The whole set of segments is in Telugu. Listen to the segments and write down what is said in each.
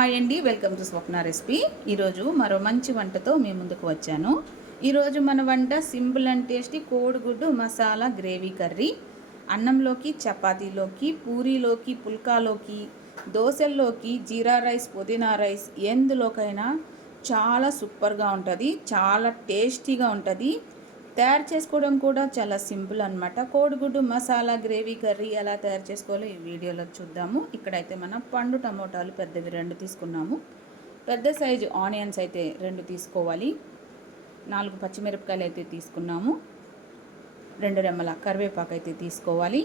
హాయ్ అండి, వెల్కమ్ టు స్వప్న రెసిపీ. ఈరోజు మరో మంచి వంటతో మీ ముందుకు వచ్చాను. ఈరోజు మన వంట సింపుల్ అండ్ టేస్టీ కోడిగుడ్డు మసాలా గ్రేవీ కర్రీ. అన్నంలోకి, చపాతీలోకి, పూరీలోకి, పుల్కాలోకి, దోశల్లోకి, జీరా రైస్, పుదీనా రైస్ ఎందులోకైనా చాలా సూపర్గా ఉంటుంది, చాలా టేస్టీగా ఉంటుంది. తయారు చేసుకోవడం కూడా చాలా సింపుల్ అనమాట. కోడిగుడ్డు మసాలా గ్రేవీ కర్రీ ఎలా తయారు చేసుకోవాలో ఈ వీడియోలో చూద్దాము. ఇక్కడైతే మనం పండు టమోటాలు పెద్దవి 2 తీసుకున్నాము. పెద్ద సైజు ఆనియన్స్ అయితే 2 తీసుకోవాలి. 4 పచ్చిమిరపకాయలు అయితే తీసుకున్నాము. 2 రెమ్మల కరివేపాకు అయితే తీసుకోవాలి.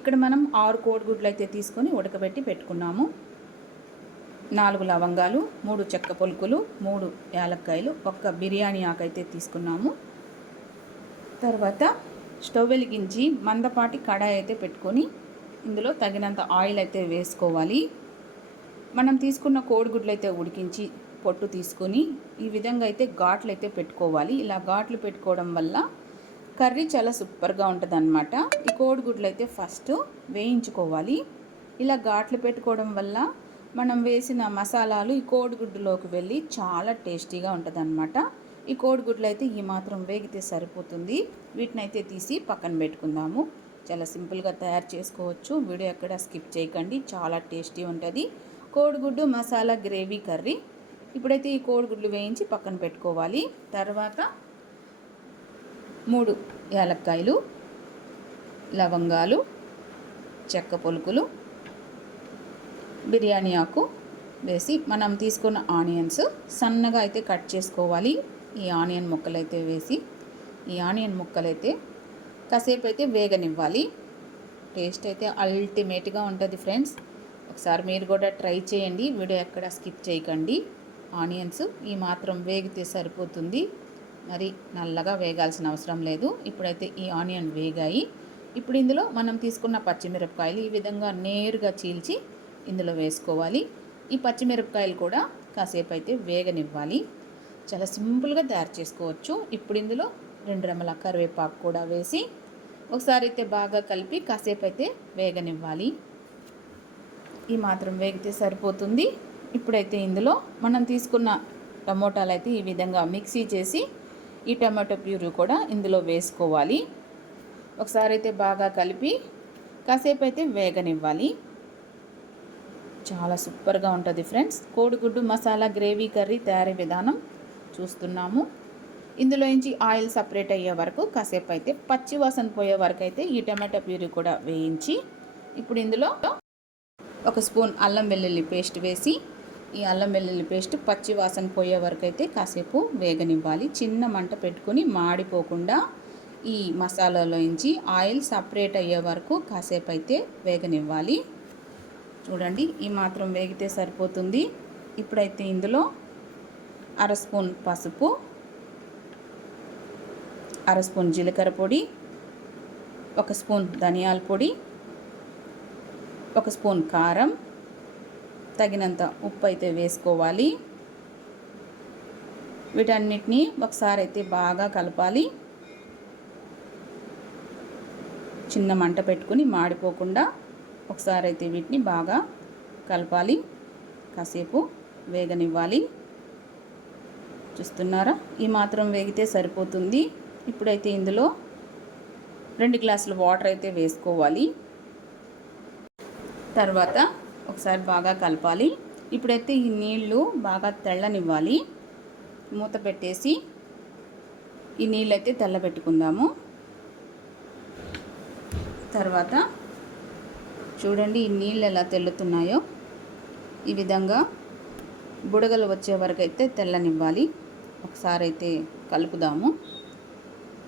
ఇక్కడ మనం 6 కోడిగుడ్లు అయితే తీసుకొని ఉడకబెట్టి పెట్టుకున్నాము. 4 లవంగాలు, 3 చెక్క పొలుకులు, 3 యాలక్కాయలు, 1 బిర్యానీ ఆకు అయితే తీసుకున్నాము. తర్వాత స్టవ్ వెలిగించి మందపాటి కడాయి అయితే పెట్టుకొని ఇందులో తగినంత ఆయిల్ అయితే వేసుకోవాలి. మనం తీసుకున్న కోడిగుడ్లు అయితే ఉడికించి పొట్టు తీసుకొని ఈ విధంగా అయితే ఘాట్లు అయితే పెట్టుకోవాలి. ఇలా ఘాట్లు పెట్టుకోవడం వల్ల కర్రీ చాలా సూపర్గా ఉంటుంది అన్నమాట. ఈ కోడిగుడ్లు అయితే ఫస్ట్ వేయించుకోవాలి. ఇలా ఘాట్లు పెట్టుకోవడం వల్ల మనం వేసిన మసాలాలు ఈ కోడిగుడ్డులోకి వెళ్ళి చాలా టేస్టీగా ఉంటుంది అన్నమాట. ఈ కోడిగుడ్లు అయితే ఈ మాత్రం వేగితే సరిపోతుంది. వీటిని అయితే తీసి పక్కన పెట్టుకుందాము. చాలా సింపుల్గా తయారు చేసుకోవచ్చు. వీడియో ఎక్కడ స్కిప్ చేయకండి, చాలా టేస్టీ ఉంటుంది కోడిగుడ్డు మసాలా గ్రేవీ కర్రీ. ఇప్పుడైతే ఈ కోడిగుడ్లు వేయించి పక్కన పెట్టుకోవాలి. తర్వాత 3 యాలక్కాయలు, లవంగాలు, చెక్క పొలుకులు, బిర్యానీ ఆకు వేసి మనం తీసుకున్న ఆనియన్స్ సన్నగా అయితే కట్ చేసుకోవాలి. ఈ ఆనియన్ ముక్కలు అయితే వేసి ఈ ఆనియన్ ముక్కలు అయితే కాసేపు అయితే వేగనివ్వాలి. టేస్ట్ అయితే అల్టిమేట్గా ఉంటుంది ఫ్రెండ్స్. ఒకసారి మీరు కూడా ట్రై చేయండి, వీడియో ఎక్కడ స్కిప్ చేయకండి. ఆనియన్స్ ఈ మాత్రం వేగితే సరిపోతుంది, మరి నల్లగా వేగాల్సిన అవసరం లేదు. ఇప్పుడైతే ఈ ఆనియన్ వేగాయి. ఇప్పుడు ఇందులో మనం తీసుకున్న పచ్చిమిరపకాయలు ఈ విధంగా నేరుగా చీల్చి ఇందులో వేసుకోవాలి. ఈ పచ్చిమిరపకాయలు కూడా కాసేపు అయితే వేగనివ్వాలి. చాలా సింపుల్గా తయారు చేసుకోవచ్చు. ఇప్పుడు ఇందులో 2 రెమ్మల కరివేపాకు కూడా వేసి ఒకసారి అయితే బాగా కలిపి కాసేపు అయితే వేగనివ్వాలి. ఈ మాత్రం వేగితే సరిపోతుంది. ఇప్పుడైతే ఇందులో మనం తీసుకున్న టమోటాలు అయితే ఈ విధంగా మిక్సీ చేసి ఈ టమాటో ప్యూరీ కూడా ఇందులో వేసుకోవాలి. ఒకసారి అయితే బాగా కలిపి కాసేపు అయితే వేగనివ్వాలి. చాలా సూపర్గా ఉంటుంది ఫ్రెండ్స్. కోడిగుడ్డు మసాలా గ్రేవీ కర్రీ తయారీ విధానం చూస్తున్నాము. ఇందులో నుంచి ఆయిల్ సపరేట్ అయ్యే వరకు కాసేపు అయితే పచ్చి వాసన పోయే వరకు అయితే ఈ టమాటో ప్యూరీ కూడా వేయించి ఇప్పుడు ఇందులో 1 స్పూన్ అల్లం వెల్లుల్లి పేస్ట్ వేసి ఈ అల్లం వెల్లుల్లి పేస్ట్ పచ్చి వాసన పోయే వరకు అయితే కాసేపు వేగనివ్వాలి. చిన్న మంట పెట్టుకొని మాడిపోకుండా ఈ మసాలాలో నుంచి ఆయిల్ సపరేట్ అయ్యే వరకు కాసేపు అయితే వేగనివ్వాలి. చూడండి, ఈ మాత్రం వేగితే సరిపోతుంది. ఇప్పుడైతే ఇందులో 1/2 స్పూన్ పసుపు, 1/2 స్పూన్ జీలకర్ర పొడి, 1 స్పూన్ ధనియాల పొడి, 1 స్పూన్ కారం, తగినంత ఉప్పు అయితే వేసుకోవాలి. వీటన్నిటిని ఒకసారి అయితే బాగా కలపాలి. చిన్న మంట పెట్టుకుని మాడిపోకుండా ఒకసారి అయితే వీటిని బాగా కలపాలి. కాసేపు వేగనివ్వాలి. చూస్తున్నారా, ఈ మాత్రం వేగితే సరిపోతుంది. ఇప్పుడైతే ఇందులో 2 గ్లాసుల వాటర్ అయితే వేసుకోవాలి. తర్వాత ఒకసారి బాగా కలపాలి. ఇప్పుడైతే ఈ నీళ్లు బాగా తెల్లనివ్వాలి. మూత పెట్టేసి ఈ నీళ్ళు అయితే తెల్లబెట్టుకుందాము. తర్వాత చూడండి, ఈ నీళ్ళు ఎలా తెల్లుతున్నాయో ఈ విధంగా బుడగలు వచ్చే వరకు అయితే తెల్లనివ్వాలి. ఒకసారి అయితే కలుపుదాము.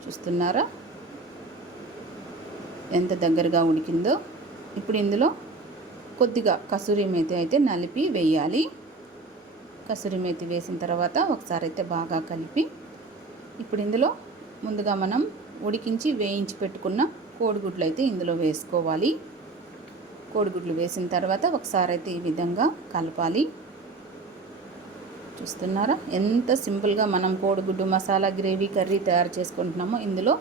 చూస్తున్నారా ఎంత దగ్గరగా ఉడికిందో. ఇప్పుడు ఇందులో కొద్దిగా కసూరి మేతి అయితే నలిపి వేయాలి. కసూరి మేతి వేసిన తర్వాత ఒకసారి అయితే బాగా కలిపి ఇప్పుడు ఇందులో ముందుగా మనం ఉడికించి వేయించి పెట్టుకున్న కోడిగుడ్లు అయితే ఇందులో వేసుకోవాలి. కోడిగుడ్లు వేసిన తర్వాత ఒకసారి అయితే ఈ విధంగా కలపాలి. చూస్తున్నారా ఎంత సింపుల్గా మనం కోడిగుడ్డు మసాలా గ్రేవీ కర్రీ తయారు చేసుకుంటున్నామో. ఇందులో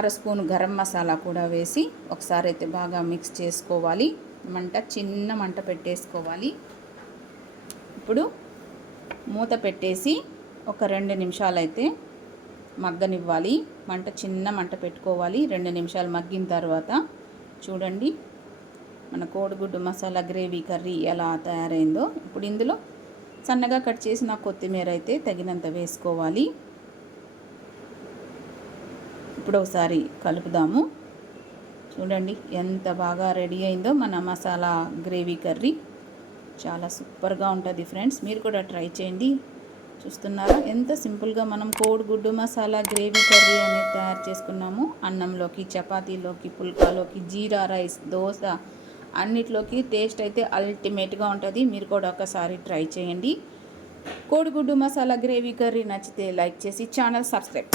1/2 స్పూన్ గరం మసాలా కూడా వేసి ఒకసారి అయితే బాగా మిక్స్ చేసుకోవాలి. మంట చిన్న మంట పెట్టేసుకోవాలి. ఇప్పుడు మూత పెట్టేసి ఒక 2 నిమిషాలు అయితే మగ్గనివ్వాలి. మంట చిన్న మంట పెట్టుకోవాలి. 2 నిమిషాలు మగ్గిన తర్వాత చూడండి మన కోడిగుడ్డు మసాలా గ్రేవీ కర్రీ ఎలా తయారైందో. ఇప్పుడు ఇందులో సన్నగా కట్ చేసిన కొత్తిమీర అయితే తగినంత వేసుకోవాలి. ఇప్పుడు ఒకసారి కలుపుదాము. చూడండి ఎంత బాగా రెడీ అయిందో మన మసాలా గ్రేవీ కర్రీ. చాలా సూపర్గా ఉంటుంది ఫ్రెండ్స్, మీరు కూడా ట్రై చేయండి. చూస్తున్నారా ఎంత సింపుల్గా మనం కోడిగుడ్డు మసాలా గ్రేవీ కర్రీ అనేది తయారు చేసుకున్నాము. అన్నంలోకి, చపాతీలోకి, పుల్కాలోకి, జీరా రైస్, దోశ అన్నిట్లోకి టేస్ట్ అయితే అల్టిమేట్గా ఉంటుంది. మీరు కూడా ఒకసారి ట్రై చేయండి. కోడిగుడ్డు మసాలా గ్రేవీ కర్రీ నచ్చితే లైక్ చేసి ఛానల్ సబ్స్క్రైబ్